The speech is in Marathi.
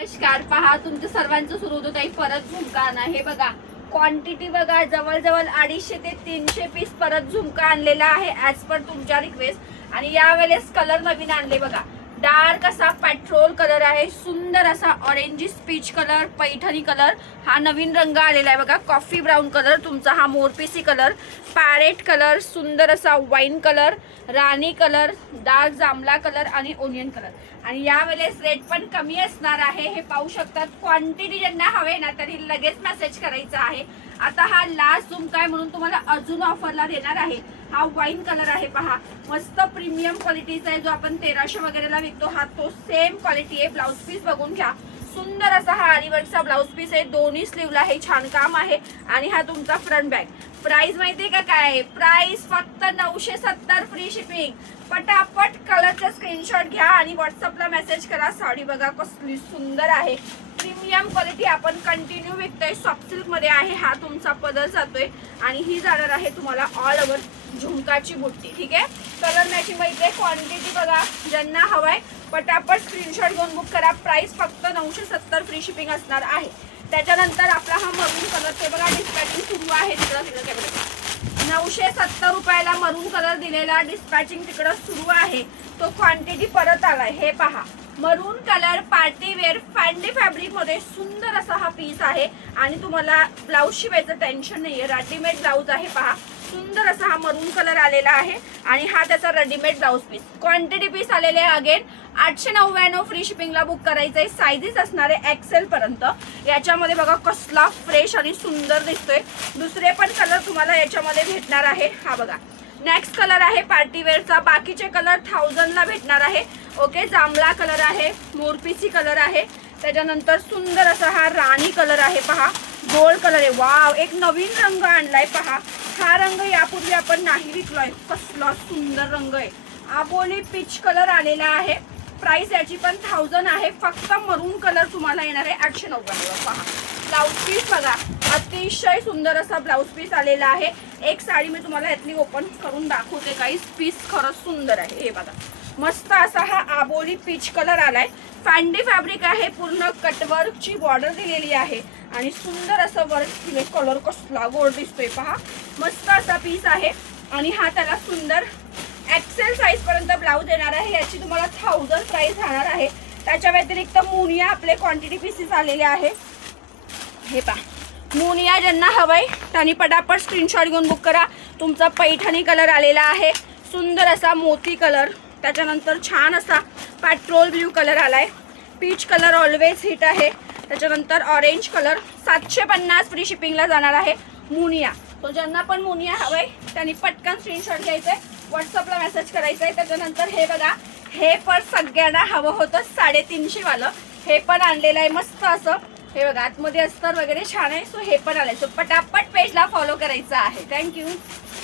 नमस्कार, पहा तुमचं सर्वांचं सुरू होतं ताई परत झुमका आणा. हे बघा क्वांटिटी बघा, जवळजवळ 250 ते 300 पीस परत झुमका आणलेला आहे ऍज पर तुमच्या रिक्वेस्ट. आणि यावेळेस कलर नवीन आणले बघा. डार्क असा पेट्रोल कलर आहे, सुंदर असा orangish peach colour, Paithani colour हा नवीन रंग आलेला आहे बघा. कॉफी ब्राऊन कलर तुमचा, हा मोरपिसी कलर, पॅरेट कलर, सुंदर असा वाईन कलर, राणी कलर, डार्क जांभळा कलर आणि ओनियन कलर. आणि यावेळेस रेट पण कमी असणार आहे, हे पाहू शकतात. क्वांटिटी ज्यांना हवे ना तरी लगेच मेसेज करायचा आहे. आता हा लास्ट झुमका आहे म्हणून तुम्हाला अजून ऑफरला देणार आहे. हा वाईन कलर आहे पहा, मस्त प्रीमियम क्वालिटीचा आहे, जो आपण 1300 वगैरेला विकतो हा तो सेम क्वालिटी आहे. ब्लाउज पीस बघून घ्या, सुंदर असा हा आरीवर्कचा ब्लाउज पीस आहे, दोन्ही स्लीवला आहे, छान काम आहे. आणि हा तुमचा फ्रंट बॅग. प्राइस माहितीये का काय आहे? प्राइस फक्त 970, फ्री शिपिंग. पटापट कलरचा स्क्रीनशॉट घ्या आणि व्हॉट्सअपला मेसेज करा. साडी बघा कसली सुंदर आहे, प्रीमियम क्वालिटी आपण कंटिन्यू विकतोय. सॉफ्ट सिल्क मध्ये आहे, हा तुमचा पदर जातोय आणि ही जाणार आहे तुम्हाला ऑल ओव्हर झुमकाची बुट्टी. ठीक आहे, कलर मॅचिंग माहिती, क्वांटिटी बघा, ज्यांना हवाय पटापट स्क्रीनशॉट घेऊन बुक करा. प्राइस फक्त 970, फ्री शिपिंग असणार आहे. त्याच्यानंतर आपला हा मरून कलर, ते बघा डिस्पॅचिंग सुरू आहे तिकडं 970 रुपयाला मरून कलर दिलेला, डिस्पॅचिंग तिकडं सुरू आहे. तो क्वांटिटी परत आलाय. हे पहा, मरून कलर पार्टी वेअर फॅन्डी फॅब्रिक मध्ये सुंदर असा हा पीस आहे. आणि तुम्हाला ब्लाऊज शिवायचं टेन्शन नाहीये, रेडीमेड ब्लाऊज आहे. पहा, सुंदर असा हा मरून कलर आलेला आहे आणि हा त्याचा readymade blouse piece. Quantity piece आलेले आहे अगेन 899, फ्री शिपिंगला बुक करायचंय. साईजेस असणार आहे एक्सेल पर्यंत. याच्यामध्ये बघा कसला फ्रेश आणि सुंदर दिसतोय. दुसरे पण कलर तुम्हाला याच्यामध्ये भेटणार आहे. हा बघा, नेक्स्ट कलर आहे पार्टी वेअरचा. बाकीचे कलर 1000 ला भेटणार आहे. ओके, जांभळा कलर आहे, मोरपिसी कलर आहे, त्याच्यानंतर सुंदर असा हा राणी कलर आहे. पहा, गोल्ड कलर आहे. वाव, एक नवीन रंग आणलाय. पहा, हा रंग यापूर्वी आपण नाही विकलोय, कसला सुंदर रंग आहे. आबोली पीच कलर आलेला आहे. प्राइस याची पण 1000 आहे. फक्त मरून कलर तुम्हाला येणार आहे 890. पहा, ब्लाउज पीस बघा, अतिशय सुंदर असा ब्लाउज पीस आलेला आहे. एक साडी मी तुम्हाला यातली ओपन करून दाखवते. काही पीस खरंच सुंदर आहे. हे बघा, मस्त असा हा आबोली पीच कलर आलाय. फॅन्डी फॅब्रिक आहे, पूर्ण कटवर्कची बॉर्डर दिलेली आहे आणि सुंदर असं वर्क दिले. कलर कसला गोल्ड दिसतोय. पहा, मस्त असा पीस आहे आणि हा त्याला सुंदर एक्सेल साईज पर्यंत ब्लाऊज येणार आहे. याची तुम्हाला 1000 प्राइस राहणार आहे. त्याच्या व्यतिरिक्त मुनिया आपले क्वांटिटी पीसेस आलेले आहे. हे पहा, मुनिया ज्यांना हवंय त्यांनी पटापट स्क्रीनशॉट घेऊन बुक करा. तुमचा पैठणी कलर आलेला आहे, सुंदर असा मोती कलर, त्याच्यानंतर छान असा पेट्रोल ब्ल्यू कलर आलाय. पीच कलर ऑलवेज हिट आहे. त्याच्यानंतर ऑरेंज कलर 750, फ्री शिपिंगला जाणार आहे. मुनिया, तो ज्यांना पण मुनिया हवंय त्यांनी पटकन स्क्रीनशॉट घ्यायचंय, व्हॉट्सअपला मेसेज करायचंय. त्याच्यानंतर हे बघा, हे पण सगळ्यांना हवं होतं 350 वालं, हे पण आणलेलं आहे मस्त असं. हे बघा, आतमध्ये अस्तर वगैरे छान आहे. सो हे पण आलंय. सो पटापट पेजला फॉलो करायचं आहे. थँक्यू.